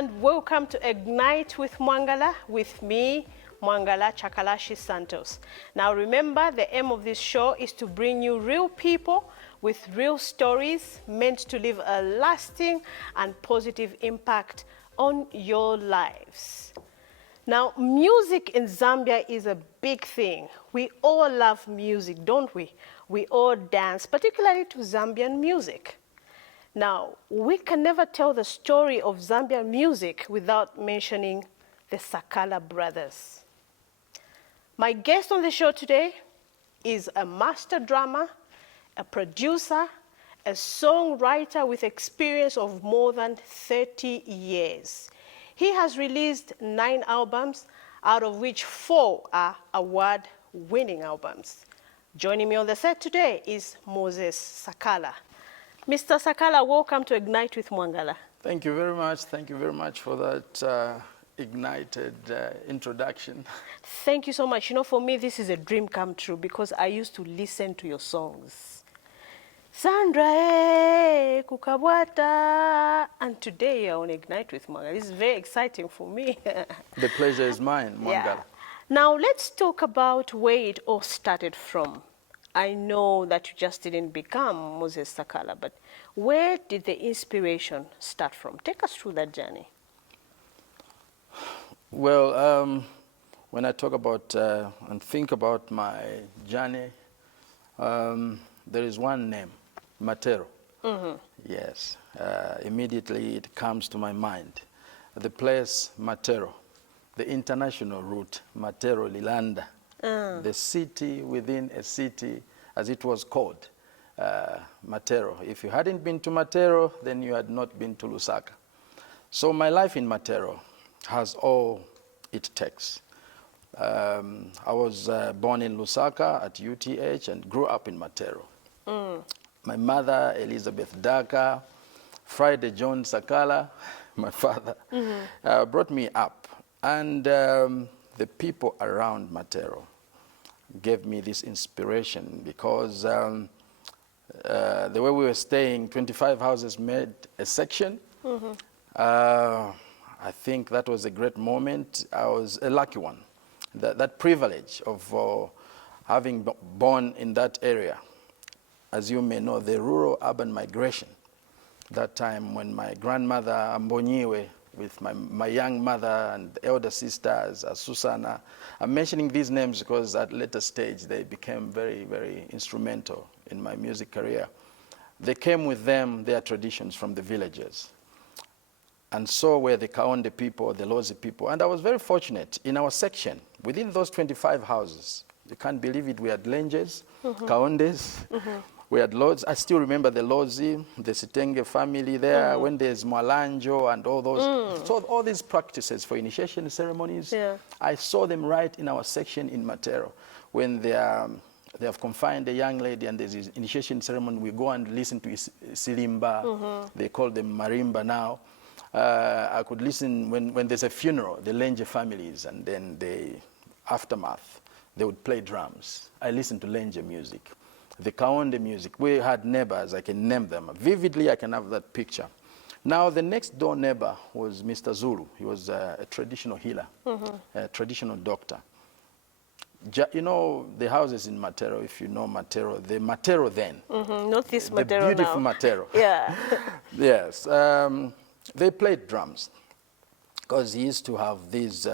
and welcome to Ignite with Mwangala with me, Mwangala Chakalashi Santos. Now remember, the aim of this show is to bring you real people with real stories meant to leave a lasting and positive impact on your lives. Now, music in Zambia is a big thing. We all love music, don't we? We all dance, particularly to Zambian music. Now, we can never tell the story of Zambian music without mentioning the Sakala Brothers. My guest on the show today is a master drummer, a producer, a songwriter with experience of more than 30 years. He has released 9 albums, out of which 4 are award-winning albums. Joining me on the set today is Moses Sakala. Mr. Sakala, welcome to Ignite with Mwangala. Thank you very much. Thank you very much for that ignited introduction. Thank you so much. You know, for me, this is a dream come true because I used to listen to your songs. Sandra, Kukabwata, and today you're on Ignite with Mwangala. This is very exciting for me. The pleasure is mine, Mwangala. Yeah. Now, let's talk about where it all started from. I know that you just didn't become Moses Sakala, but where did the inspiration start from? Take us through that journey. Well, when I talk about and think about my journey, there is one name, Matero. Mm-hmm. Yes, immediately it comes to my mind. The place Matero, the international route, Matero Lilanda. The city within a city, as it was called, Matero. If you hadn't been to Matero, then you had not been to Lusaka. So my life in Matero has all it takes. I was born in Lusaka at UTH and grew up in Matero. My mother, Elizabeth Daka, Friday John Sakala, my father, brought me up. And the people around Matero gave me this inspiration because the way we were staying, 25 houses made a section. I think that was a great moment. I was a lucky one. That privilege of having born in that area. As you may know, the rural-urban migration. That time when my grandmother, Ambonyiwe, with my young mother and elder sisters, Susana. I'm mentioning these names because at a later stage they became very, very instrumental in my music career. They came with them their traditions from the villages. And so were the Kaonde people, the Lozi people. And I was very fortunate in our section, within those 25 houses. You can't believe it, we had Lenges, Kaondes, we had Lozi. I still remember the Lozi, the Sitenge family there, when there's Mwalanjo and all those. So all these practices for initiation ceremonies, I saw them right in our section in Matero. When they have confined a young lady and there's this initiation ceremony, we go and listen to Silimba. They call them Marimba now. I could listen when there's a funeral, the Lenje families, and then the aftermath, they would play drums. I listened to Lenje music. The Kaonde music, we had neighbors, I can name them. Vividly, I can have that picture. Now, the next door neighbor was Mr. Zulu. He was a traditional healer, a traditional doctor. You know, the houses in Matero, if you know Matero, the Matero then. Not this Matero now. The beautiful Matero. Yeah. Yes. They played drums because he used to have these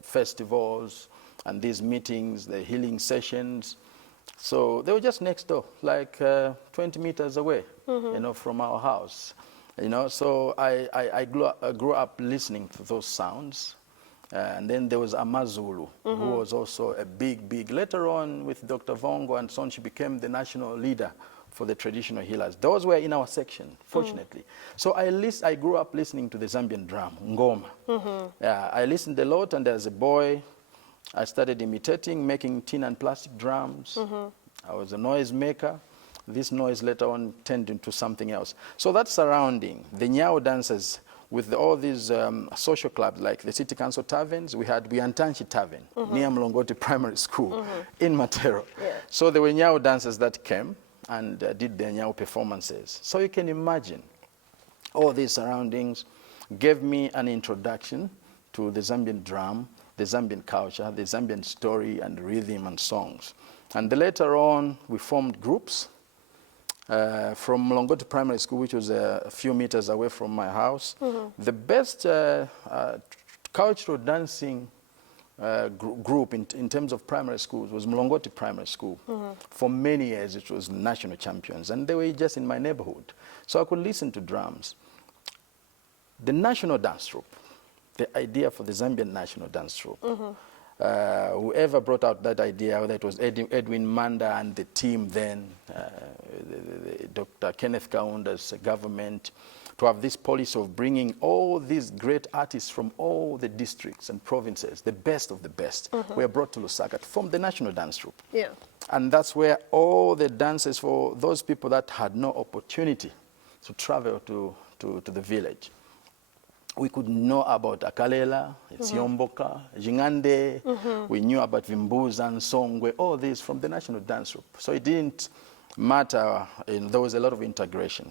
festivals and these meetings, the healing sessions. So they were just next door, like 20 meters away, you know, from our house. You know, so I grew up listening to those sounds. And then there was Amazulu, who was also a big, later on with Dr. Vongo and so on, she became the national leader for the traditional healers. Those were in our section, fortunately. So I grew up listening to the Zambian drum, ngoma. Yeah, I listened a lot, and as a boy, I started imitating, making tin and plastic drums. I was a noise maker. This noise later on turned into something else. So that surrounding, the Nyao dancers, with all these social clubs like the City Council Taverns, we had Buyantanchi Tavern near Mlongoti Primary School in Matero. Yeah. So there were Nyao dancers that came and did their Nyao performances. So you can imagine all these surroundings, gave me an introduction to the Zambian drum, the Zambian culture, the Zambian story and rhythm and songs. And later on, we formed groups from Mlongoti Primary School, which was a few meters away from my house. The best cultural dancing group in terms of primary schools was Mlongoti Primary School. For many years, it was national champions, and they were just in my neighborhood. So I could listen to drums. The national dance troupe, the idea for the Zambian national dance troupe, whoever brought out that idea, whether it was Edwin Manda and the team then, Dr. Kenneth Kaunda's government, to have this policy of bringing all these great artists from all the districts and provinces, the best of the best, were brought to Lusaka to form the national dance troupe. Yeah. And that's where all the dances for those people that had no opportunity to travel to the village, we could know about Akalela, Siomboka, Jingande, we knew about Vimbuza and Songwe, all these from the national dance troupe. So it didn't matter, there was a lot of integration.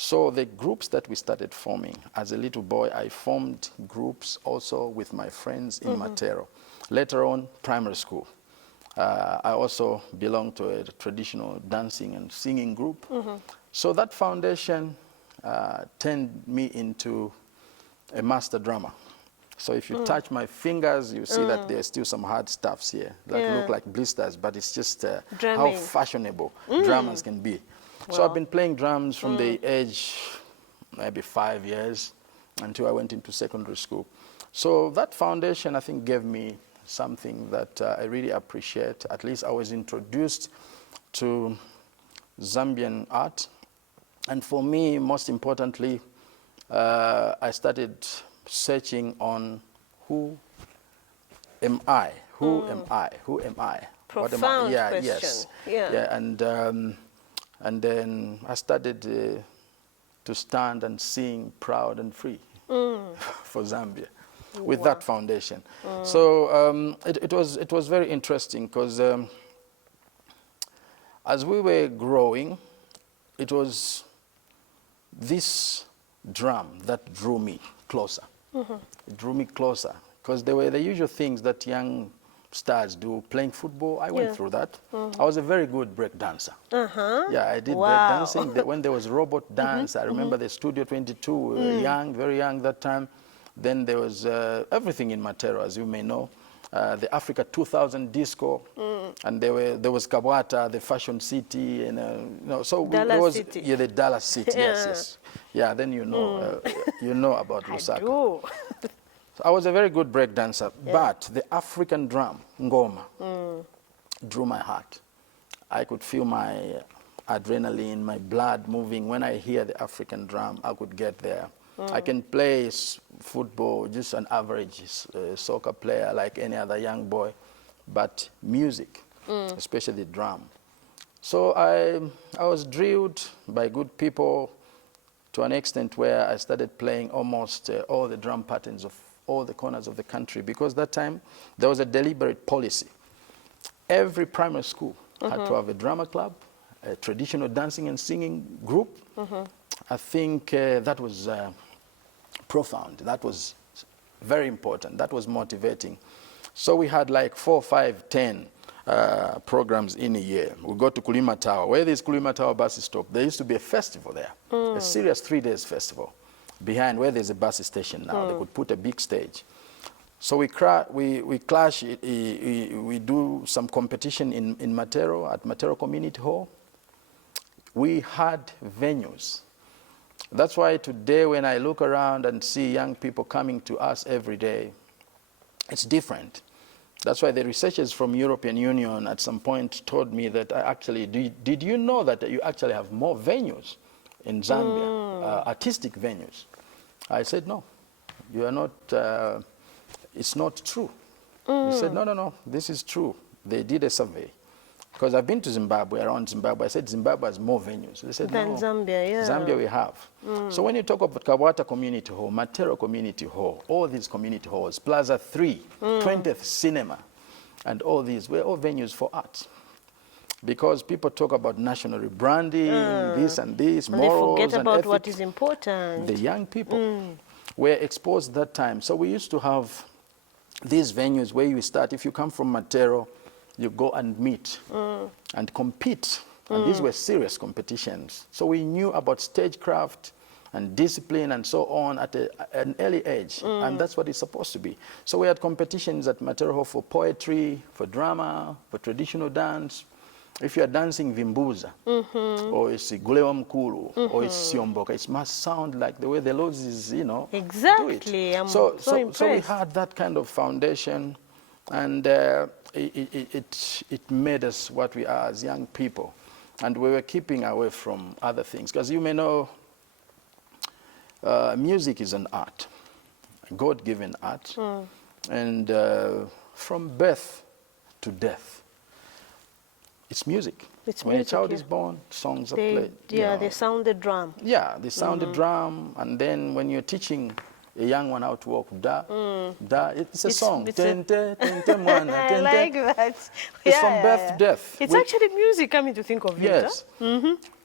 So the groups that we started forming, as a little boy, I formed groups also with my friends in Matero. Later on, primary school. I also belonged to a traditional dancing and singing group. So that foundation turned me into a master drummer. So if you touch my fingers, you see that there's still some hard stuffs here that look like blisters, but it's just how fashionable drummers can be. So I've been playing drums from the age maybe 5 years until I went into secondary school. So that foundation, I think, gave me something that I really appreciate. At least I was introduced to Zambian art. And for me, most importantly, I started searching on who am I? Who am I? Who am I? Profound what am I? Yeah, question. yes. Yeah. And then I started to stand and sing proud and free for Zambia with that foundation. So it was very interesting because as we were growing, it was this drum that drew me closer. It drew me closer because there were the usual things that young stars do, playing football. I went through that. I was a very good break dancer. Yeah, I did break dancing. When there was robot dance, I remember the Studio 22, we were young, very young that time. Then there was everything in Matero, as you may know. The Africa 2000 disco, and there was Kabwata, the fashion city, and so there was the Dallas City. Yes. Yeah, then you know about Lusaka. I do. I was a very good break dancer, but the African drum, ngoma, drew my heart. I could feel my adrenaline, my blood moving. When I hear the African drum, I could get there. I can play football, just an average soccer player like any other young boy, but music, especially drum. So I was drilled by good people to an extent where I started playing almost all the drum patterns of all the corners of the country, because that time there was a deliberate policy. Every primary school had to have a drama club, a traditional dancing and singing group. I think that was profound. That was very important. That was motivating. So we had like 4, 5, 10 programs in a year. We go to Kulima Tower. Where there's Kulima Tower bus stop, there used to be a festival there, a serious 3 days festival. Behind where there's a bus station now, they could put a big stage. So we clash, we do some competition in Matero, at Matero Community Hall. We had venues. That's why today when I look around and see young people coming to us every day, it's different. That's why the researchers from European Union at some point told me that did you know that you actually have more venues in Zambia, artistic venues? I said, no, you are not, it's not true. He said, no, this is true. They did a survey. Because I've been to Zimbabwe, around Zimbabwe. I said, Zimbabwe has more venues. They said, than no, Zambia, yeah. Zambia we have. So when you talk about Kabwata Community Hall, Matero Community Hall, all these community halls, Plaza 3, 20th Cinema, and all these, were all venues for art. Because people talk about national rebranding, this and this, morals, they forget and about ethics. what is important. The young people. were exposed that time. So we used to have these venues where you start. If you come from Matero, you go and meet and compete. And these were serious competitions. So we knew about stagecraft and discipline and so on at an early age. And that's what it's supposed to be. So we had competitions at Matero for poetry, for drama, for traditional dance. If you are dancing Vimbuza, or it's Gulewa Mkulu, or it's Siomboka, it must sound like the way the Lords is, you know, Exactly. do it. I'm so impressed. we had that kind of foundation, and it made us what we are as young people. And we were keeping away from other things. Because you may know, music is an art, a God-given art. And from birth to death, it's music. It's when music, a child yeah. is born, songs are played. Yeah, you know. they sound the drum. Yeah, they sound the drum, and then when you're teaching a young one how to walk, da, it's a song. It's I like that. It's from birth to death. It's actually music, coming to think of it. Yes.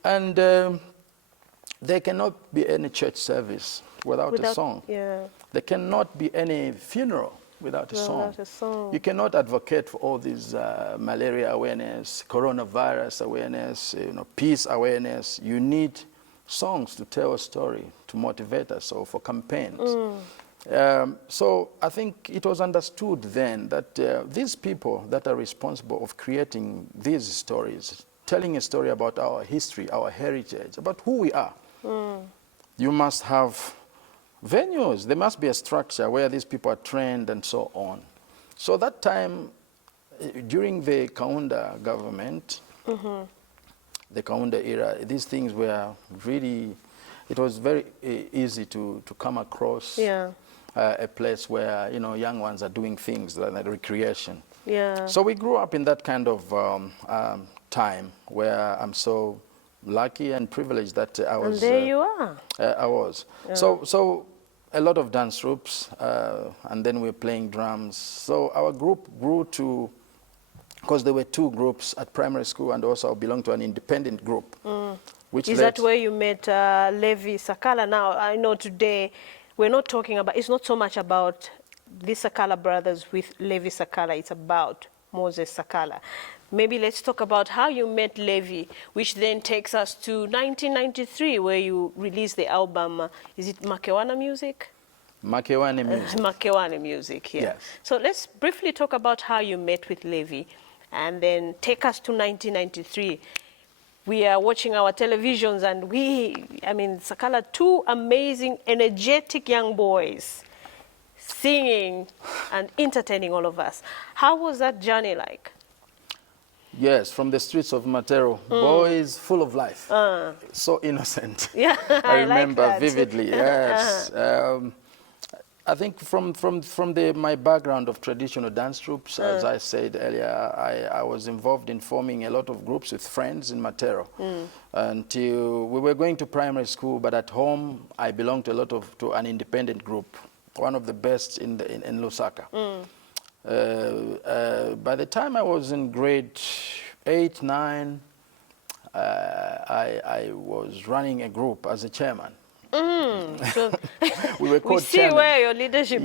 And there cannot be any church service without a song. Yeah. There cannot be any funeral without a song. You cannot advocate for all these malaria awareness, coronavirus awareness, peace awareness. You need songs to tell a story, to motivate us, or for campaigns. So I think it was understood then that these people that are responsible of creating these stories, telling a story about our history, our heritage, about who we are, you must have venues. There must be a structure where these people are trained and so on. So that time, during the Kaunda government, the Kaunda era, these things were really, it was very easy to come across a place where, young ones are doing things like recreation. Yeah. So we grew up in that kind of time where I'm so lucky and privileged that I was. And there you are. I was. Yeah. So a lot of dance groups, and then we were playing drums. So our group grew to, because there were two groups at primary school, and also I belonged to an independent group. Which is that where you met Levi Sakala? Now, I know today we're not talking about, it's not so much about the Sakala brothers with Levi Sakala, it's about Moses Sakala. Maybe let's talk about how you met Levi, which then takes us to 1993, where you released the album, is it Makewana Music? Makewane Music. Makewane Music, yeah. Yes. So let's briefly talk about how you met with Levi, and then take us to 1993. We are watching our televisions, and Sakala, two amazing, energetic young boys singing and entertaining all of us. How was that journey like? Yes, from the streets of Matero, boys full of life, so innocent. Yeah, I remember like that. Vividly. Yes, I think from my background of traditional dance groups, as I said earlier, I was involved in forming a lot of groups with friends in Matero until we were going to primary school. But at home, I belonged to an independent group, one of the best in Lusaka. By the time I was in grade 8, 9, I was running a group as a chairman. So we were called see chairman. Where your leadership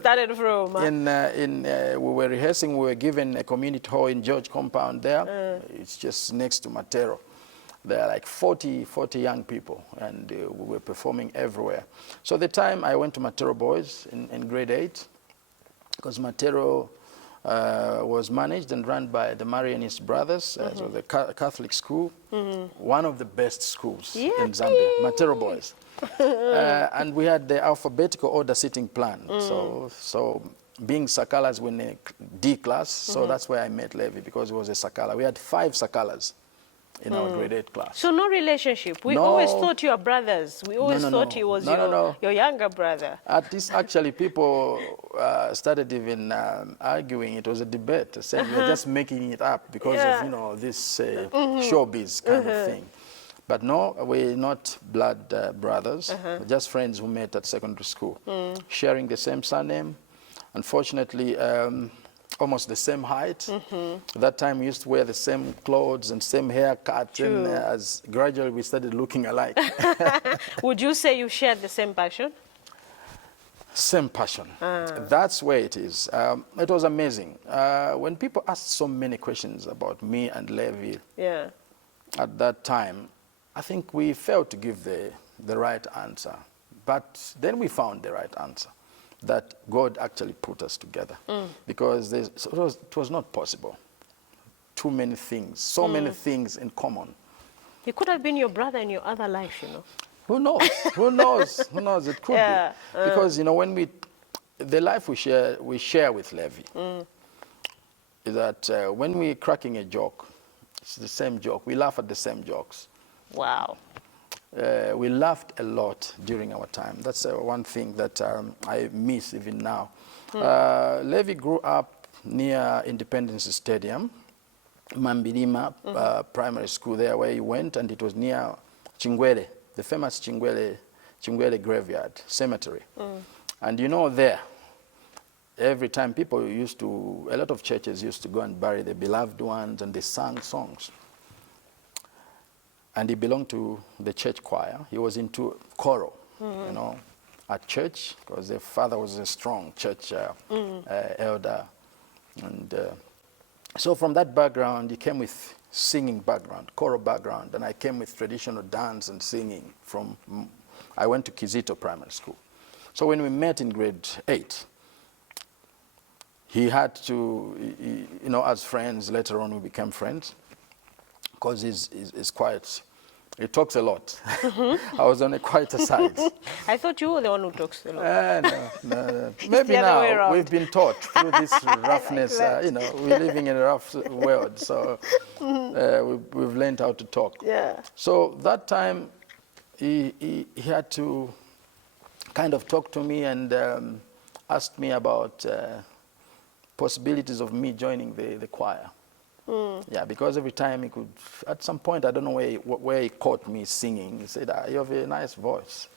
started from. We were rehearsing, we were given a community hall in George Compound there. It's just next to Matero. There are like 40 young people, and we were performing everywhere. So the time I went to Matero Boys in grade 8, because Matero was managed and run by the Marianist Brothers, so the Catholic school, one of the best schools in Zambia, Matero Boys. And we had the alphabetical order seating plan. So being Sakalas were in a D class, so that's where I met Levi, because he was a Sakala. We had 5 Sakalas in our grade 8 class. So no relationship? We always thought you were brothers. We always thought he was your younger brother. At this, actually, people started even arguing. It was a debate. They said we're just making it up because of this showbiz kind of thing. But no, we're not blood brothers. We're just friends who met at secondary school, sharing the same surname. Unfortunately, almost the same height. At that time, we used to wear the same clothes and same haircut, and as gradually we started looking alike. Would you say you shared the same passion? Same passion. That's where it is. It was amazing. When people asked so many questions about me and Levi at that time, I think we failed to give the right answer. But then we found the right answer, that God actually put us together. Because it was not possible. Too many things, so many things in common. He could have been your brother in your other life, you know. Who knows? Who knows? Who knows? It could be. Because, you know, when the life we share with Levi, is that when we're cracking a joke, it's the same joke. We laugh at the same jokes. Wow. We laughed a lot during our time. That's one thing that I miss even now. Levi grew up near Independence Stadium, Mambirima Primary School there where he went, and it was near Chingwele, the famous Chingwele graveyard cemetery. And you know, there, every time a lot of churches used to go and bury the beloved ones, and they sang songs. And he belonged to the church choir. He was into choral, you know, at church, because their father was a strong church elder. And so from that background, he came with singing background, choral background, and I came with traditional dance and singing I went to Kizito Primary School. So when we met in grade 8, he had to, you know, as friends, later on we became friends, because he's quite, he talks a lot. I was on a quieter side. I thought you were the one who talks a lot. No. Maybe now we've been taught through this roughness. You know, we're living in a rough world, so we've learned how to talk. Yeah. So that time, he had to kind of talk to me and asked me about possibilities of me joining the choir. Yeah, because every time he could, at some point, I don't know where he caught me singing. He said, you have a nice voice.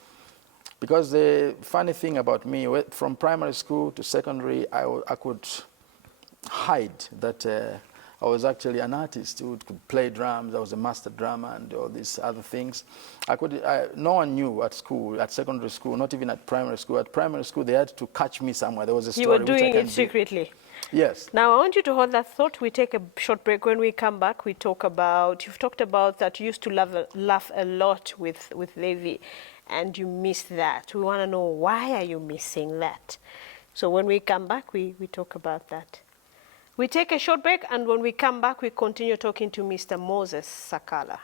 Because the funny thing about me, from primary school to secondary, I could hide that I was actually an artist who could play drums. I was a master drummer and all these other things. No one knew at school, at secondary school, not even at primary school. At primary school, they had to catch me somewhere. There was a story. You were doing it secretly. Yes. Now, I want you to hold that thought. We take a short break. When we come back, we talk about, you've talked about that you used to laugh a lot with Levi, and you miss that. We want to know, why are you missing that? So when we come back, we talk about that. We take a short break, and when we come back, we continue talking to Mr. Moses Sakala.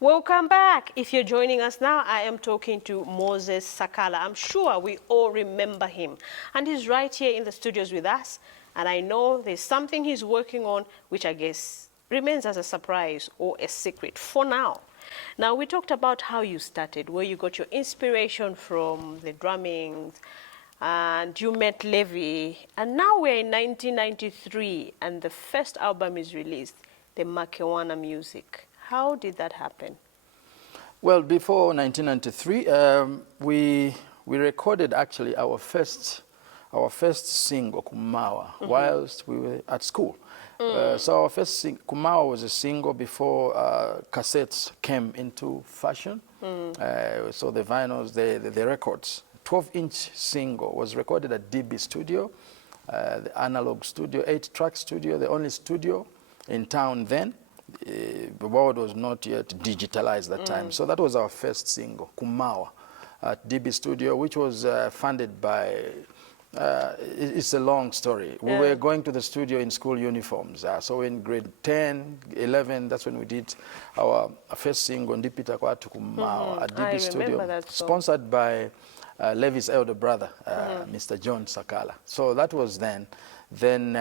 Welcome back. If you're joining us now, I am talking to Moses Sakala. I'm sure we all remember him. And he's right here in the studios with us. And I know there's something he's working on, which I guess remains as a surprise or a secret for now. Now, we talked about how you started, where you got your inspiration from, the drumming, and you met Levi. And now we're in 1993, and the first album is released. the Makewana music. How did that happen? Well, before 1993, we recorded actually our first single, Kumawa, whilst we were at school. So our first Kumawa was a single before cassettes came into fashion. So the vinyls, the records. 12-inch single was recorded at DB Studio, the analog studio, 8-track studio, the only studio in town then. The world was not yet digitalized that time. So that was our first single, Kumawa, at DB Studio, which was funded by, it's a long story. We were going to the studio in school uniforms. So in grade 10, 11, that's when we did our first single, Ndipita Kwatu Kumawa, at DB Studio, sponsored by Levi's elder brother, Mr. John Sakala. So that was then. Then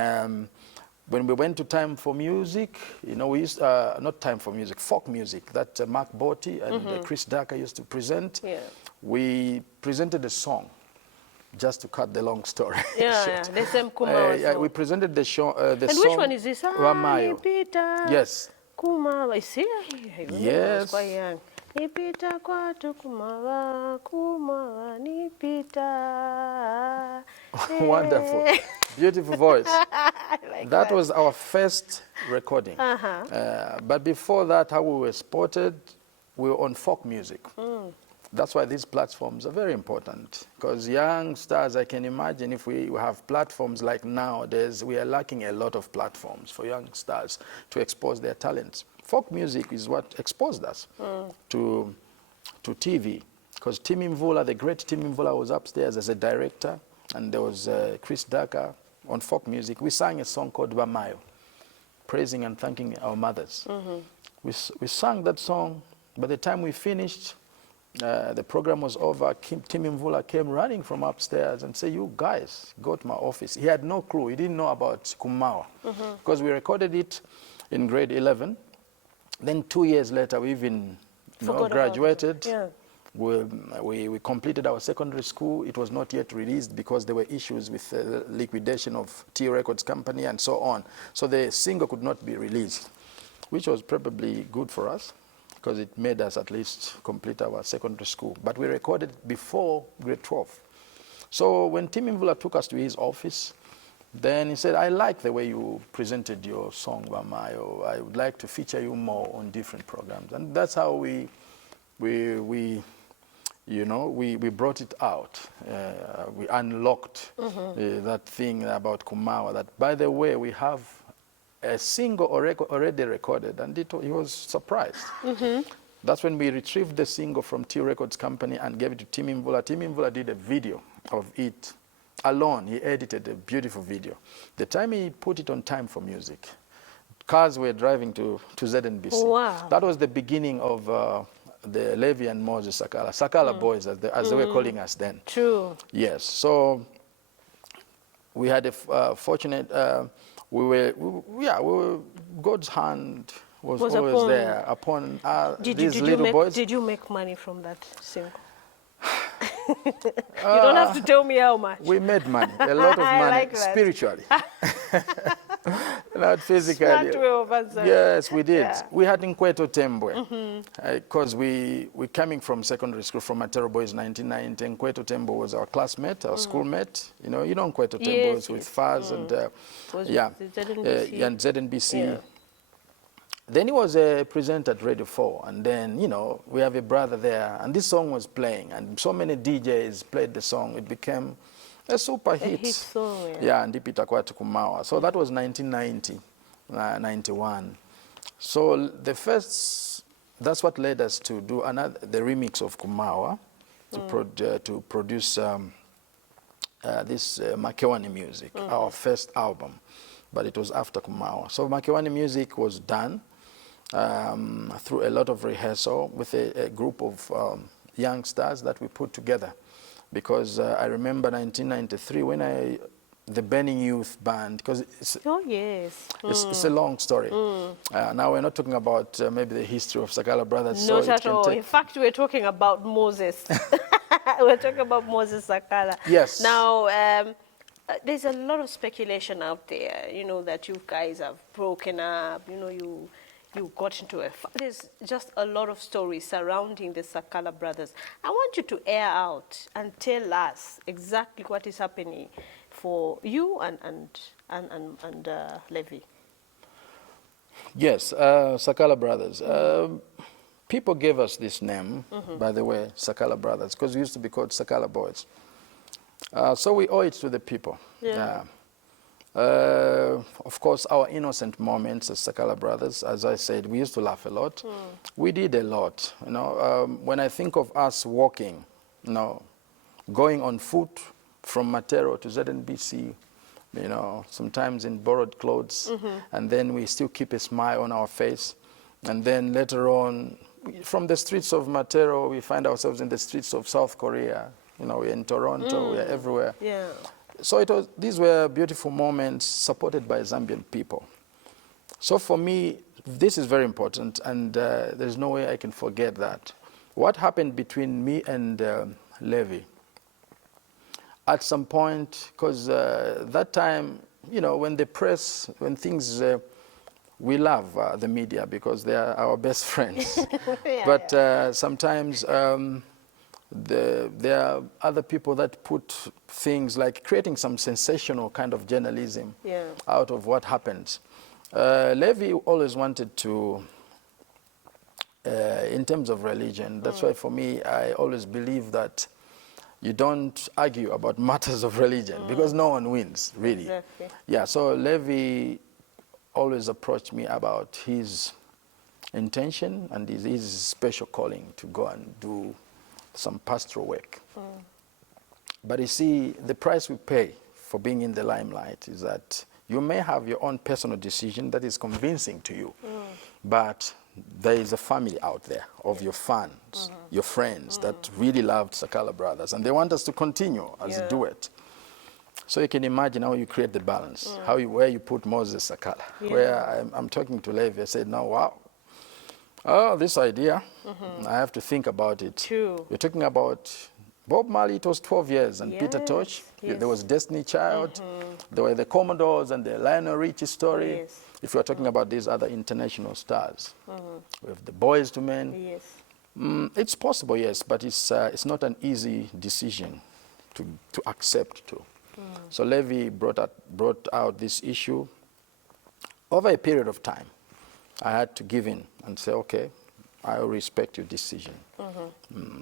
when we went to Time for Music, you know, we used, not Time for Music, folk music, that Mark Botti and Chris Daka used to present. We presented a song, just to cut the long story. The same Kumawa song. We presented the show, the and song. Which one is this? Wamayo. Yes. Kumawa. I see. Yes. I was quite young. Nipita kwatu Kumawa, Kumawa, nipita. Wonderful. Beautiful voice. Like that was our first recording. But before that, how we were spotted, we were on folk music. That's why these platforms are very important. Because young stars, I can imagine if we have platforms like nowadays, we are lacking a lot of platforms for young stars to expose their talents. Folk music is what exposed us to TV. Because Timmy Mvula, the great Timmy Mvula, was upstairs as a director, and there was Chris Daka on folk music. We sang a song called Wamayo, praising and thanking our mothers. We sang that song. By the time we finished, the program was over. Timmy Mvula came running from upstairs and said, "You guys, go to my office." He had no clue. He didn't know about Kumawa. Because we recorded it in grade 11. Then 2 years later, we even graduated. We completed our secondary school. It was not yet released because there were issues with the liquidation of T Records Company and so on. So the single could not be released, which was probably good for us because it made us at least complete our secondary school. But we recorded before grade 12. So when Tim Mvula took us to his office, then he said, "I like the way you presented your song, Wamayo. I would like to feature you more on different programs." And that's how we brought it out. We unlocked that thing about Kumawa, that, by the way, we have a single already recorded, and he was surprised. That's when we retrieved the single from T Records Company and gave it to Tim Mvula. Tim Mvula did a video of it alone. He edited a beautiful video. The time he put it on Time for Music, cars were driving to ZNBC. Wow. That was the beginning of the Levi and Moses Sakala boys, as they were calling us then. True. Yes. So we had a fortunate. God's hand was always there upon these little boys. Did you make money from that single? You don't have to tell me how much. We made money, a lot of money, like spiritually. Not physically. Smart way of answering. Yes, we did. We had Nkweto Tembwe, because we coming from secondary school, from Matero Boys 1990. Nkweto Tembwe was our classmate, our schoolmate. You know Nkweto Tembwe was with Faz and ZNBC. Yeah. Then he was a presenter at Radio 4, and then, we have a brother there, and this song was playing, and so many DJs played the song. It became a super hit. A hit song, Ndipita Kwatu Kumawa. So that was 1990, 91. So that's what led us to do the remix of Kumawa, to produce this Makewani music, our first album, but it was after Kumawa. So Makewani music was done through a lot of rehearsal with a group of youngsters that we put together. Because I remember 1993 when the Burning Youth Band, because it's a long story. Now we're not talking about maybe the history of Sakala Brothers. Not at all. In fact, we're talking about Moses. We're talking about Moses Sakala. Yes. Now, There's a lot of speculation out there, you know, that you guys have broken up, you know, you got into there's just a lot of stories surrounding the Sakala brothers. I want you to air out and tell us exactly what is happening for you and Levi. Yes, Sakala Brothers. People gave us this name, by the way, Sakala Brothers, because we used to be called Sakala Boys. So we owe it to the people. Yeah. Of course, our innocent moments as Sakala Brothers, as I said, we used to laugh a lot. We did a lot. You know, when I think of us walking, you know, going on foot from Matero to ZNBC, you know, sometimes in borrowed clothes, and then we still keep a smile on our face. And then later on, from the streets of Matero, we find ourselves in the streets of South Korea. You know, we're in Toronto, we're everywhere. Yeah. So these were beautiful moments supported by Zambian people. So for me, this is very important, and there's no way I can forget that. What happened between me and Levi? At some point, because that time, you know, when the press, when things, we love the media because they are our best friends. But sometimes there are other people that put things like creating some sensational kind of journalism out of what happens. Levi always wanted to, in terms of religion, that's why for me, I always believe that you don't argue about matters of religion because no one wins, really. Exactly. Yeah, so Levi always approached me about his intention and his special calling to go and do some pastoral work. But you see, the price we pay for being in the limelight is that you may have your own personal decision that is convincing to you, but there is a family out there of your fans, your friends that really loved Sakala Brothers, and they want us to continue as a duet. So you can imagine how you create the balance, where you put Moses Sakala. Where I'm talking to Levi, I said, no, wow. Oh, this idea, I have to think about it. True. You're talking about Bob Marley, it was 12 years, and Peter Tosh, there was Destiny Child, there were the Commodores and the Lionel Richie story. If you're talking about these other international stars, we have the Boys to Men. It's possible, yes, but it's not an easy decision to accept too. So Levi brought out this issue. Over a period of time, I had to give in and say, okay, I will respect your decision.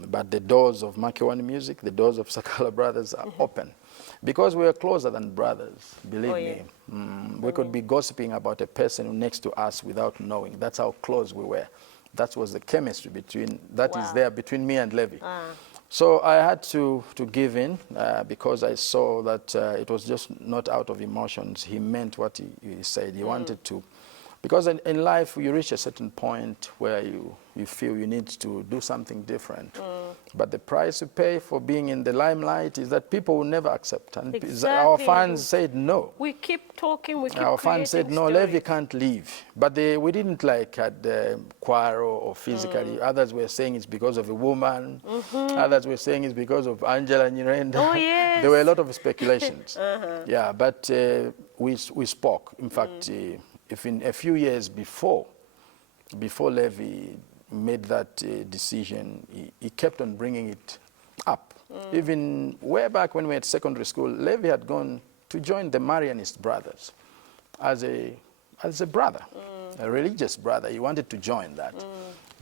But the doors of Makiwani Music, the doors of Sakala Brothers are open. Because we are closer than brothers, believe me. We could be gossiping about a person next to us without knowing. That's how close we were. That was the chemistry is there between me and Levi. So I had to give in because I saw that it was just not out of emotions. He meant what he said. He wanted to. Because in life, you reach a certain point where you feel you need to do something different. But the price you pay for being in the limelight is that people will never accept. And our fans said no. We keep talking, we keep Our fans said, no, stories. Levi can't leave. But we didn't quarrel or physically. Others were saying it's because of a woman. Others were saying it's because of Angela Nyirenda. Oh, yes. There were a lot of speculations. Yeah, but we spoke. In fact, if in a few years before Levi made that decision, he kept on bringing it up. Even way back when we were at secondary school, Levi had gone to join the Marianist brothers as a brother, a religious brother. He wanted to join that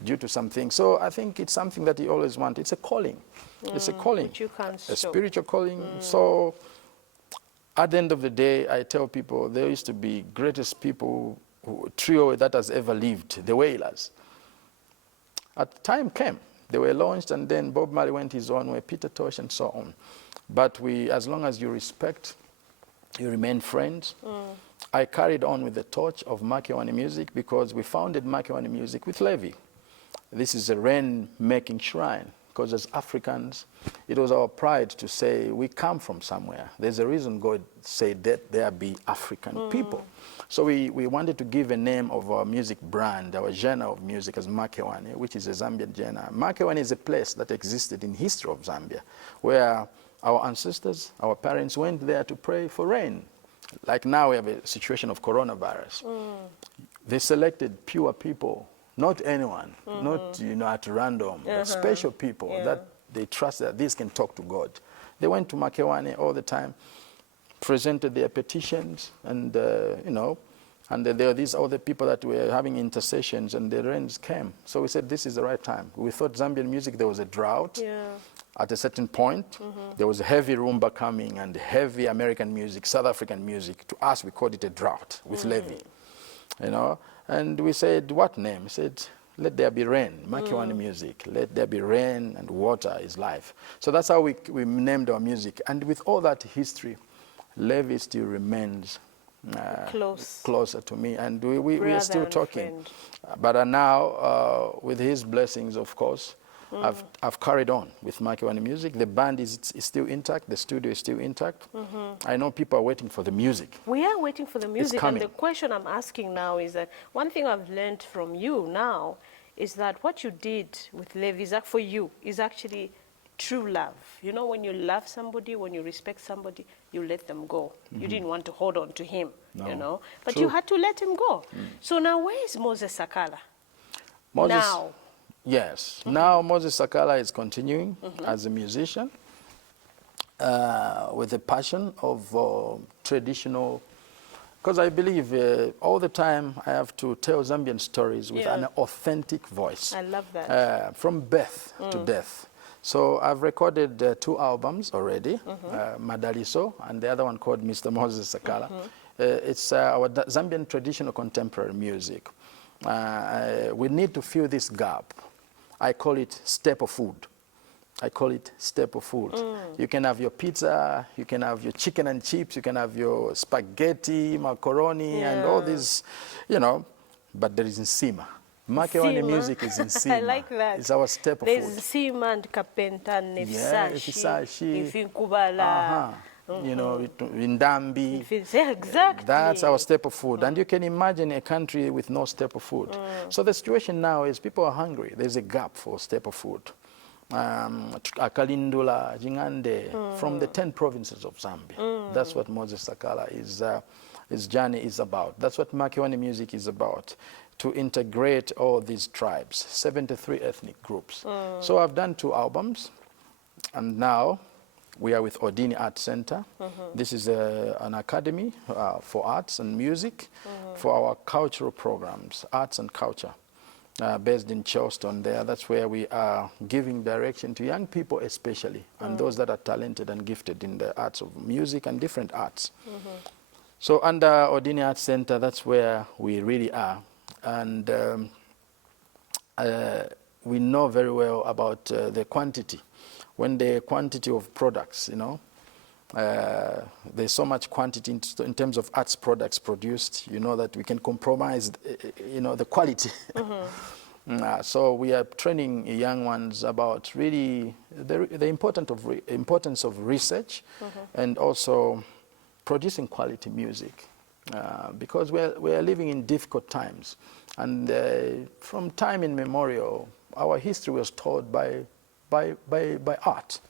due to something. So I think it's something that he always wanted. It's a calling. It's a calling, Which you can't a stop. spiritual calling. So at the end of the day, I tell people there used to be greatest trio that has ever lived, the Wailers. At the time came, they were launched, and then Bob Marley went his own way, Peter Tosh, and so on. But as long as you respect, you remain friends. I carried on with the torch of Makiwani Music because we founded Makiwani Music with Levi. This is a rain-making shrine. Because as Africans, it was our pride to say we come from somewhere. There's a reason God said that there be African people. So we wanted to give a name of our music brand, our genre of music as Makiwani, which is a Zambian genre. Makiwani is a place that existed in history of Zambia, where Our ancestors, our parents went there to pray for rain. Like now we have a situation of coronavirus. They selected pure people, not anyone, not at random, but special people that they trust that these can talk to God. They went to Makewane all the time, presented their petitions, and and there were these other people that were having intercessions, and the rains came. So we said, this is the right time. We thought Zambian music, there was a drought. At a certain point, there was heavy rumba coming and heavy American music, South African music. To us, we called it a drought with Levi, And we said, what name? We said, let there be rain, Makiwane music. Let there be rain, and water is life. So that's how we named our music. And with all that history, Levi still remains closer to me, and we are still talking. But now, with his blessings, of course, I've carried on with Makiwane music. The band is still intact. The studio is still intact. I know people are waiting for the music. We are waiting for the music, and the question I'm asking now is that one thing I've learned from you now is that what you did with Levi for you is actually true love. You know, when you love somebody, when you respect somebody, you let them go. You didn't want to hold on to him, but you had to let him go. So now where is Moses Sakala? Now. Yes. Now Moses Sakala is continuing as a musician with a passion of traditional, because I believe all the time I have to tell Zambian stories with an authentic voice. I love that. From birth to death. So I've recorded 2 albums already, Madaliso and the other one called Mr. Moses Sakala. It's our Zambian traditional contemporary music. We need to fill this gap. I call it staple food. I call it staple food. You can have your pizza, you can have your chicken and chips, you can have your spaghetti, macaroni, and all this, but there is Nsima. Makiwane music is Nsima. I like that. It's our staple food. There's Nsima and kapenta, Nefisashi, Ifinkubala. Indambi. Exactly. That's our staple food. And you can imagine a country with no staple food. So the situation now is people are hungry. There's a gap for staple food. Akalindula, Jingande, from the 10 provinces of Zambia. That's what Moses Sakala his journey is about. That's what Makiwane music is about, to integrate all these tribes, 73 ethnic groups. So I've done 2 albums, and now we are with Odini Art Center. This is an academy for arts and music for our cultural programs, arts and culture, based in Charleston there. That's where we are giving direction to young people especially, and those that are talented and gifted in the arts of music and different arts. So under Odini Art Center, that's where we really are. And we know very well about the quantity. When the quantity of products, there's so much quantity in terms of arts products produced, that we can compromise, the quality. So we are training young ones about really the importance of research and also producing quality music, because we are living in difficult times, and from time immemorial, our history was told by art.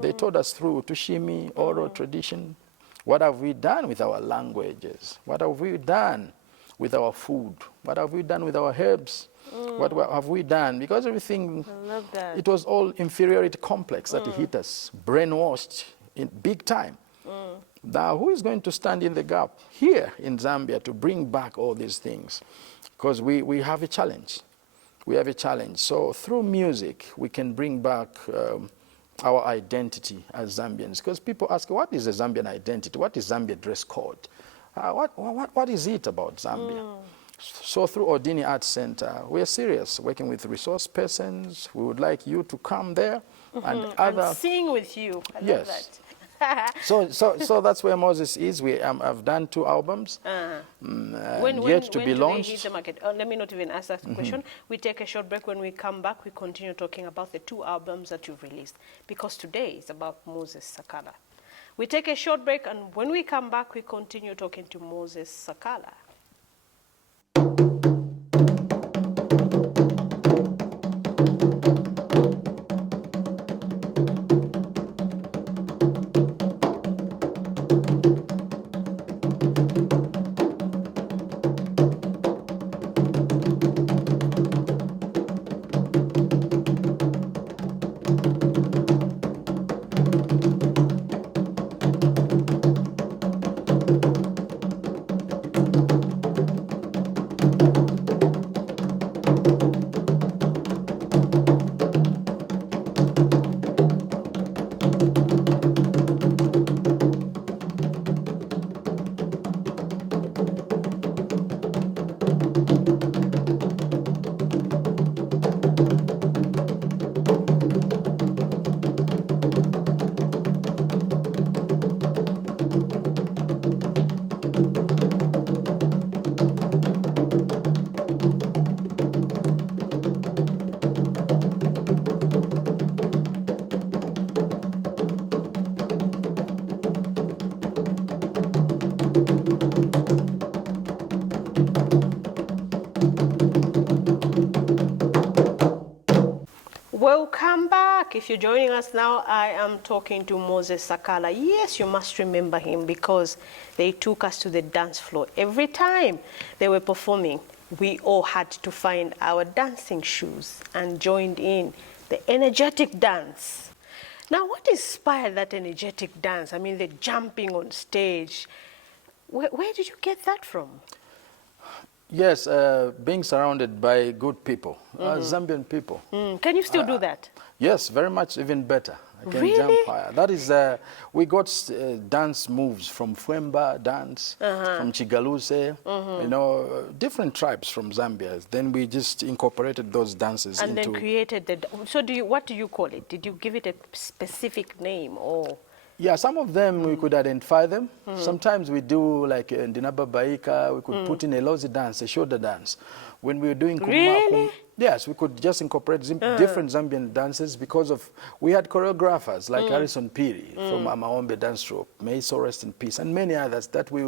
They taught us through tushimi, oral tradition. What have we done with our languages? What have we done with our food? What have we done with our herbs? What have we done? Because everything, I love that. It was all inferiority complex that hit us, brainwashed in big time. Now, who is going to stand in the gap here in Zambia to bring back all these things? Because we have a challenge. We have a challenge. So through music, we can bring back our identity as Zambians. Because people ask, what is a Zambian identity? What is Zambia dress code? What is it about Zambia? So through Odini Art Center, we are serious, working with resource persons. We would like you to come there and other... And sing with you. I love that. So that's where Moses is. I've done 2 albums, yet to be launched. Hit the market? Let me not even ask that question. We take a short break. When we come back, we continue talking about the 2 albums that you've released, because today is about Moses Sakala. We take a short break, and when we come back, we continue talking to Moses Sakala. Welcome back. If you're joining us now, I am talking to Moses Sakala. Yes, you must remember him because they took us to the dance floor. Every time they were performing, we all had to find our dancing shoes and joined in the energetic dance. Now, what inspired that energetic dance? I mean, the jumping on stage. Where did you get that from? Yes, being surrounded by good people, Zambian people. Can you still do that? Yes, very much, even better. I can Really? jump higher. That is, we got dance moves from Fwemba dance, from Chigaluse, you know, different tribes from Zambia. Then we just incorporated those dances And into... then created the... So what do you call it? Did you give it a specific name or... Yeah, some of them we could identify them. Sometimes we do like in Dinaba Baika, we could put in a lozi dance, a shoulder dance. When we were doing Really? yes, we could just incorporate different Zambian dances because of, we had choreographers like Harrison Piri from Amaombe Dance Troupe, may he so rest in peace, and many others that we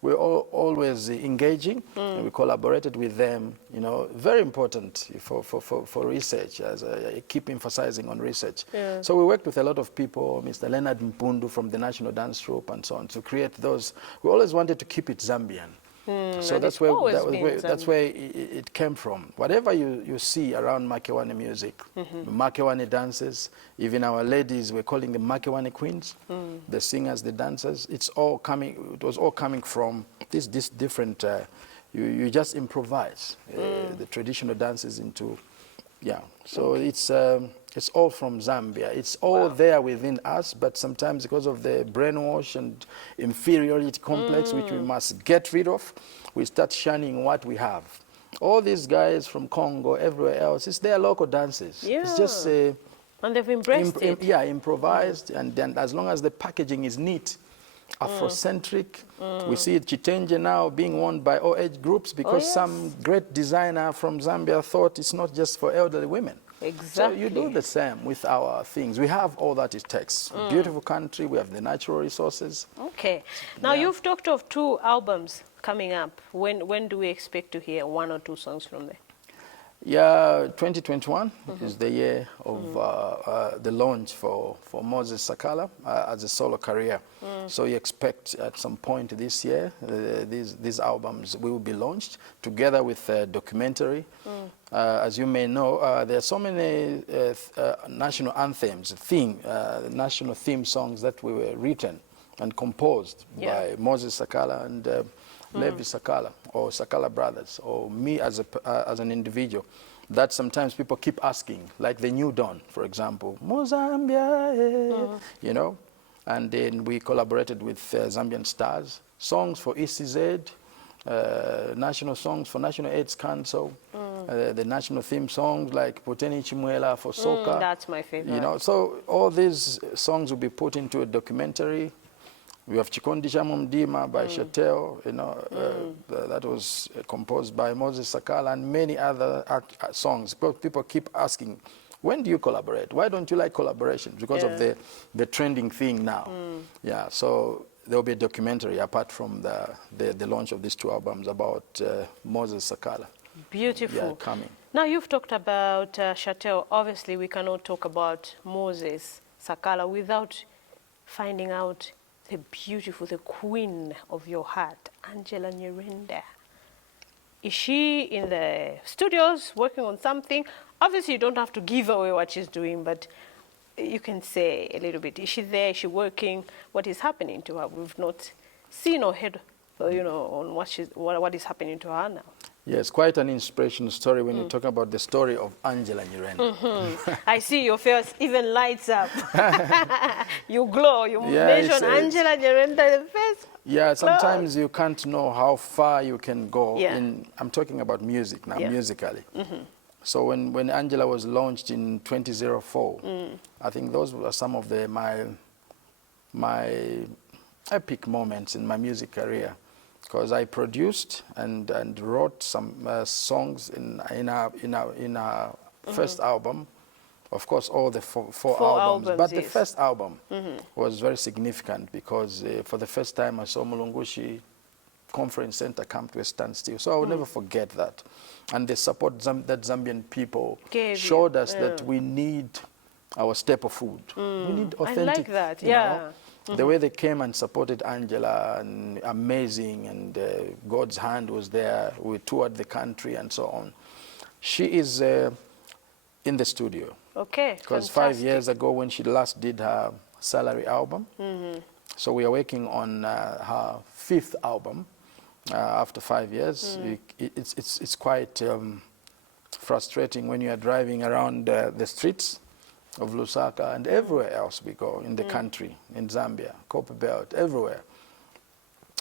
were always engaging, and we collaborated with them, you know, very important for research, as I keep emphasizing on research. Yeah. So we worked with a lot of people, Mr. Leonard Mpundu from the National Dance Troupe and so on, to create those. We always wanted to keep it Zambian. So that's where, that's where it came from. Whatever you see around Makewani music, Makewani dances, even our ladies, we're calling them Makewani queens, the singers, the dancers, it was all coming from this different, you just improvise the traditional dances into, yeah. So it's all from Zambia. It's all there within us, but sometimes because of the brainwash and inferiority complex, which we must get rid of, we start shunning what we have. All these guys from Congo, everywhere else, it's their local dances. Yeah. It's just... and they've embraced it. Yeah, improvised, and then as long as the packaging is neat, Afrocentric, we see it Chitenje now being worn by all age groups because some great designer from Zambia thought it's not just for elderly women. Exactly. So you do the same with our things. We have all that it takes. Beautiful country, we have the natural resources. Okay. Now you've talked of 2 albums coming up. When do we expect to hear 1 or 2 songs from there? Yeah, 2021 is the year of the launch for Moses Sakala as a solo career. So you expect at some point this year, these albums will be launched together with a documentary. As you may know, there are so many national anthems, national theme songs that were written and composed by Moses Sakala and Levi Sakala, or Sakala Brothers, or me as an individual, that sometimes people keep asking, like the New Dawn, for example, Mozambia, you know, and then we collaborated with Zambian stars, songs for ECZ, national songs for National AIDS Council, the national theme songs like Poteni Chimwela for soca. That's my favorite. You know, so all these songs will be put into a documentary. We have Chikondi Chamumdima by Matero, you know, that was composed by Moses Sakala, and many other songs. People keep asking, when do you collaborate? Why don't you like collaboration? Because of the trending thing now. Yeah, so there will be a documentary apart from the launch of these 2 albums about Moses Sakala. Beautiful. Yeah, coming. Now you've talked about Matero. Obviously, we cannot talk about Moses Sakala without finding out the beautiful, the queen of your heart, Angela Nyirenda. Is she in the studios working on something? Obviously, you don't have to give away what she's doing, but you can say a little bit. Is she there? Is she working? What is happening to her? We've not seen or heard, you know, on what is happening to her now. Yes, quite an inspirational story when you talk about the story of Angela Nyirenda. I see your face even lights up. You glow. You mention Angela Nyirenda, the face. Yeah, sometimes you can't know how far you can go. Yeah. I'm talking about music now, musically. So when Angela was launched in 2004, I think those were some of my epic moments in my music career. Because I produced and wrote some songs in our first album. Of course, all the four albums. But the first album was very significant because for the first time I saw Mulungushi conference center come to a standstill. So I will never forget that. And the support that Zambian people showed us that we need our staple food. We need authentic. I like that, you know. Mm-hmm. The way they came and supported Angela, and amazing, and God's hand was there. We toured the country and so on. She is in the studio. Okay, because 5 years ago when she last did her Salary album, so we are working on her 5th album after 5 years. It's quite frustrating when you are driving around the streets of Lusaka and everywhere else we go in the country, in Zambia, Copper Belt, everywhere.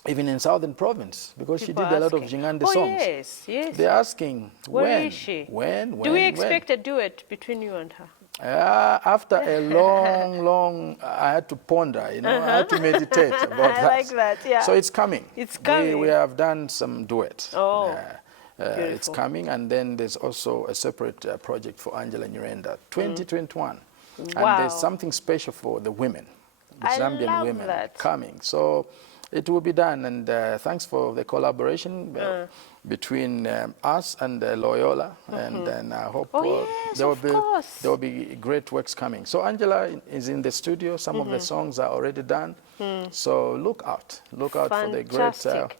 Even in Southern Province, because she did a lot of Jingande songs. Yes, yes. They're asking, Where is she? When? Do we expect a duet between you and her? After a long, I had to ponder, you know, I had to meditate about that. I like that, yeah. So it's coming. It's coming. We have done some duets. Oh, it's coming, and then there's also a separate project for Angela Nyirenda, 2021. Wow. And there's something special for the women, the Zambian women coming. So it will be done, and thanks for the collaboration between us and Loyola, and then I hope there will be great works coming. So Angela is in the studio. Some of the songs are already done. So look out for the great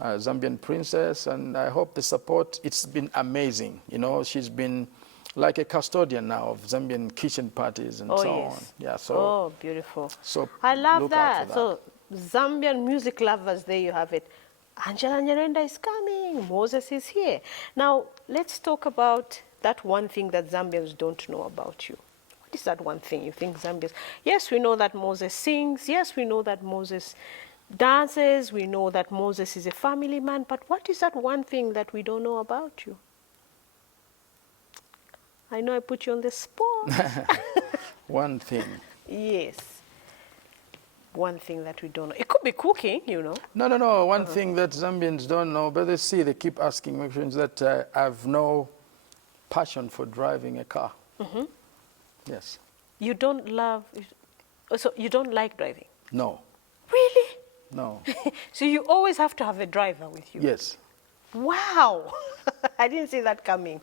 Zambian princess, and I hope the support. It's been amazing. You know, she's been like a custodian now of Zambian kitchen parties and so on. Yeah. So beautiful. So I love look out for that. So Zambian music lovers, there you have it. Angela Nyirenda is coming. Moses is here. Now, let's talk about that one thing that Zambians don't know about you. What is that one thing you think Zambians... Yes, we know that Moses sings. Yes, we know that Moses dances. We know that Moses is a family man. But what is that one thing that we don't know about you? I know I put you on the spot. One thing. Yes. One thing that we don't know. It could be cooking, you know. No. One thing that Zambians don't know, but they keep asking me questions, that I have no passion for driving a car. Yes. You don't so you don't like driving? No. Really? No. So you always have to have a driver with you? Yes. Wow. I didn't see that coming.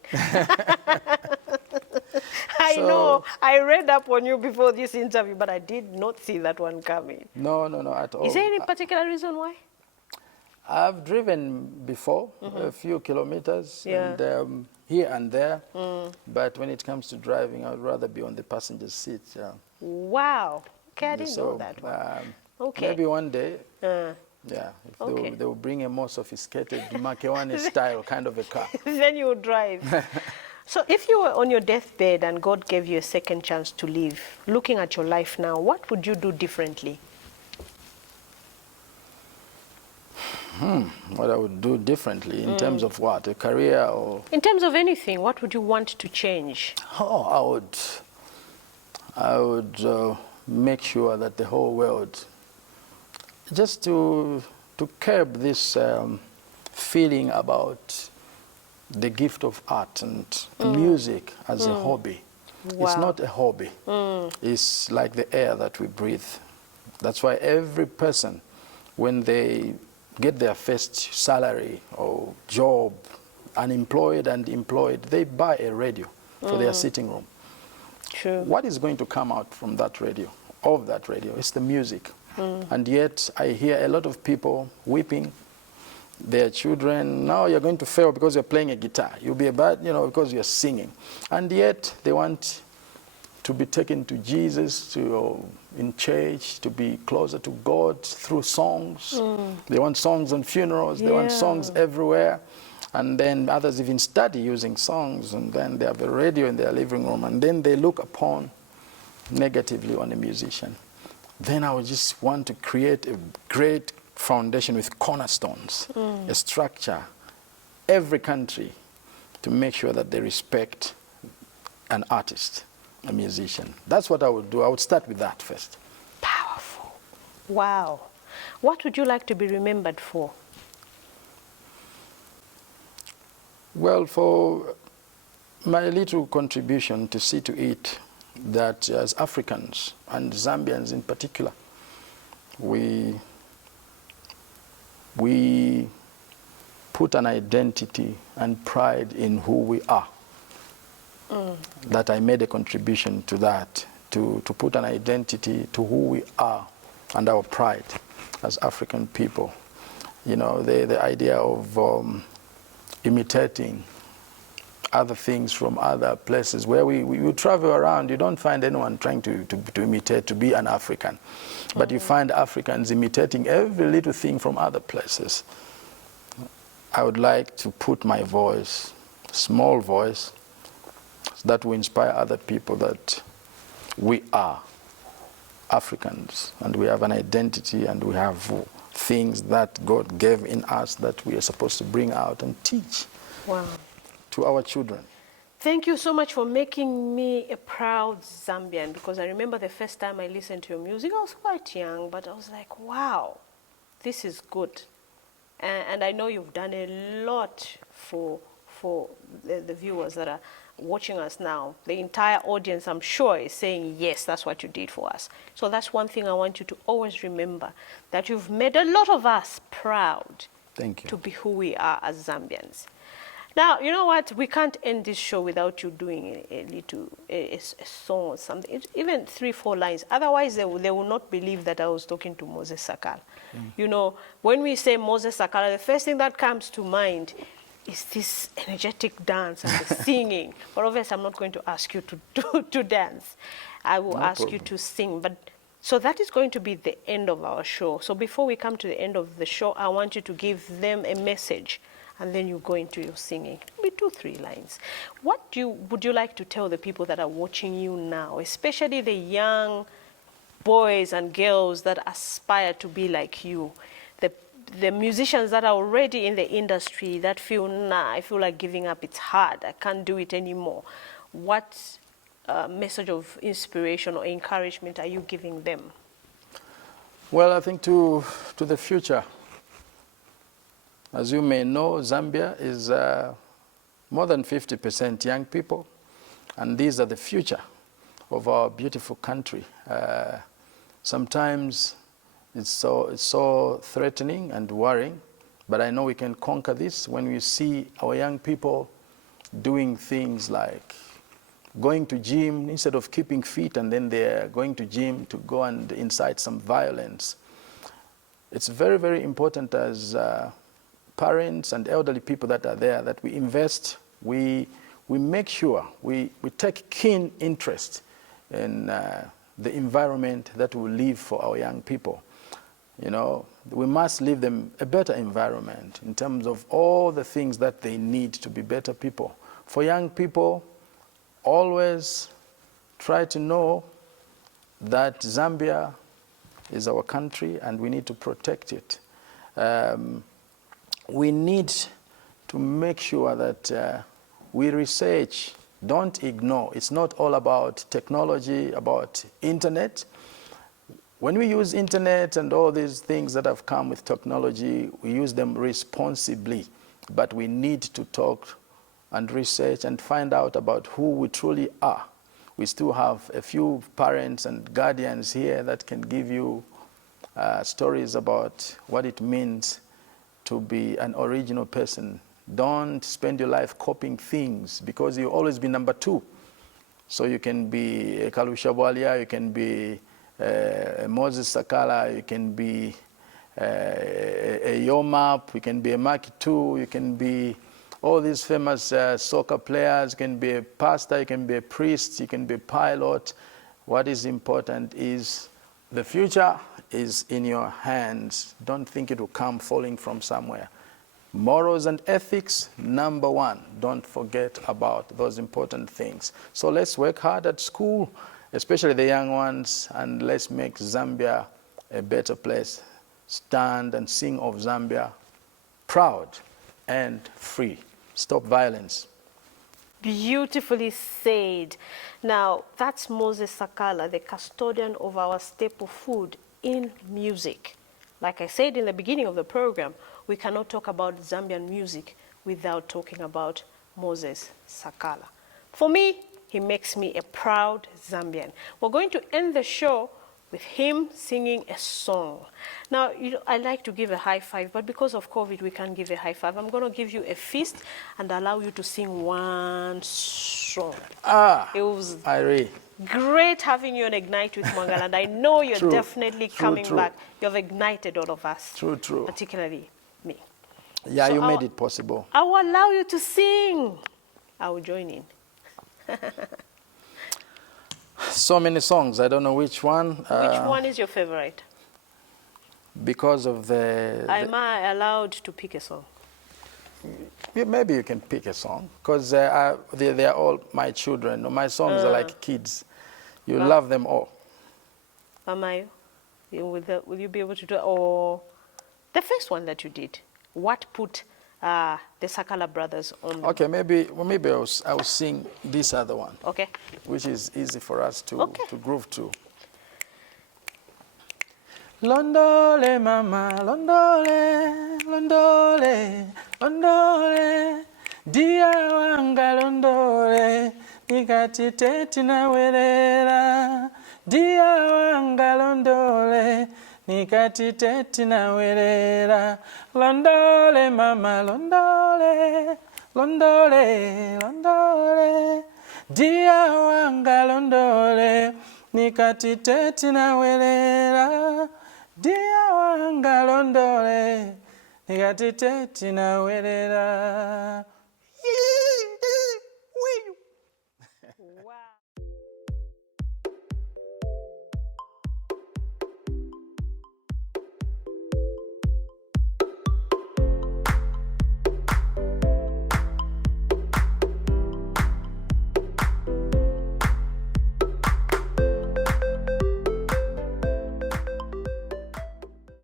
I know. I read up on you before this interview, but I did not see that one coming. No, at all. Is there any particular reason why? I've driven before, a few kilometers, and here and there. But when it comes to driving, I would rather be on the passenger seat. Yeah. Wow. Okay, I didn't know that one. Okay. Maybe one day. Yeah, if they will bring a more sophisticated Makewane style kind of a car. Then you would drive. So if you were on your deathbed and God gave you a second chance to live, looking at your life now, what would you do differently? What I would do differently in terms of what? A career or? In terms of anything, what would you want to change? Oh, I would make sure that the whole world, just to curb this feeling about the gift of art and music as a hobby. Wow. It's not a hobby. It's like the air that we breathe. That's why every person, when they get their first salary or job, unemployed and employed, they buy a radio for their sitting room. True. What is going to come out from that radio, of that radio? It's the music. And yet I hear a lot of people weeping their children. Now you're going to fail because you're playing a guitar. You'll be a bad, because you're singing. And yet they want to be taken to Jesus, in church, to be closer to God through songs. They want songs on funerals. They want songs everywhere. And then others even study using songs. And then they have a radio in their living room. And then they look upon negatively on a musician. Then I would just want to create a great foundation with cornerstones, a structure, every country, to make sure that they respect an artist, a musician. That's what I would do. I would start with that first. Powerful. Wow. What would you like to be remembered for? Well, for my little contribution to see to it that as Africans and Zambians in particular, we put an identity and pride in who we are. That I made a contribution to that, to put an identity to who we are and our pride as African people. You know, the idea of imitating other things from other places. Where we travel around, you don't find anyone trying to imitate, to be an African. But you find Africans imitating every little thing from other places. I would like to put my voice, small voice, that will inspire other people that we are Africans and we have an identity and we have things that God gave in us that we are supposed to bring out and teach to our children. Thank you so much for making me a proud Zambian, because I remember the first time I listened to your music, I was quite young, but I was like, wow, this is good. And I know you've done a lot for the viewers that are watching us now. The entire audience, I'm sure, is saying, yes, that's what you did for us. So that's one thing I want you to always remember, that you've made a lot of us proud. Thank you. To be who we are as Zambians. Now, you know what? We can't end this show without you doing a song or something, even 3-4 lines. Otherwise, they will not believe that I was talking to Moses Sakala. You know, when we say Moses Sakala, the first thing that comes to mind is this energetic dance and the singing. But obviously, I'm not going to ask you to dance. I will ask you to sing. But so that is going to be the end of our show. So before we come to the end of the show, I want you to give them a message, and then you go into your singing. Maybe 2-3 lines. What would you like to tell the people that are watching you now, especially the young boys and girls that aspire to be like you, the musicians that are already in the industry that feel, nah, I feel like giving up, it's hard, I can't do it anymore? What message of inspiration or encouragement are you giving them? Well, I think to the future. As you may know, Zambia is more than 50% young people, and these are the future of our beautiful country. Sometimes it's so threatening and worrying, but I know we can conquer this when we see our young people doing things like going to gym instead of keeping fit, and then they're going to gym to go and incite some violence. It's very, very important as parents and elderly people that are there that we invest, we make sure we take keen interest in the environment that we live for our young people. You know, we must leave them a better environment in terms of all the things that they need to be better people. For young people, always try to know that Zambia is our country and we need to protect it. We need to make sure that we research, don't ignore. It's not all about technology, about internet. When we use internet and all these things that have come with technology, we use them responsibly. But we need to talk and research and find out about who we truly are. We still have a few parents and guardians here that can give you stories about what it means to be an original person. Don't spend your life copying things, because you'll always be number 2. So you can be a Kalusha Bwalia, you can be Moses Sakala, you can be a Yomap, you can be a Maki 2, you can be all these famous soccer players, you can be a pastor, you can be a priest, you can be a pilot. What is important is the future is in your hands. Don't think it will come falling from somewhere. Morals and ethics, number 1. Don't forget about those important things. So let's work hard at school, especially the young ones, and let's make Zambia a better place. Stand and sing of Zambia, proud and free. Stop violence. Beautifully said. Now, that's Moses Sakala, the custodian of our staple food in music. Like I said in the beginning of the program, we cannot talk about Zambian music without talking about Moses Sakala. For me, he makes me a proud Zambian. We're going to end the show with him singing a song. Now, I like to give a high five, but because of COVID, we can't give a high five. I'm going to give you a fist and allow you to sing one song. It was great having you on Ignite with Mwangala, and I know you're definitely coming back. You've ignited all of us. True. Particularly me. Yeah, so you made it possible. I will allow you to sing. I will join in. So many songs. I don't know which one. Which one is your favorite? Because of the... Am I allowed to pick a song? Maybe you can pick a song. Because they are all my children. My songs are like kids. You love them all. Amayo, will you be able to do it? Or the first one that you did? What put the Sakala Brothers on? Okay, maybe I will sing this other one. Okay. Which is easy for us to groove to. Londole mama, londole, londole, londole, dia wanga londole, nikati teti na welera, dia wanga londole, nikati teti na welera, londole mama, londole, londole, londole, dia wanga londole, nikati teti na welera, dia wanga londole, nikati teti na welera.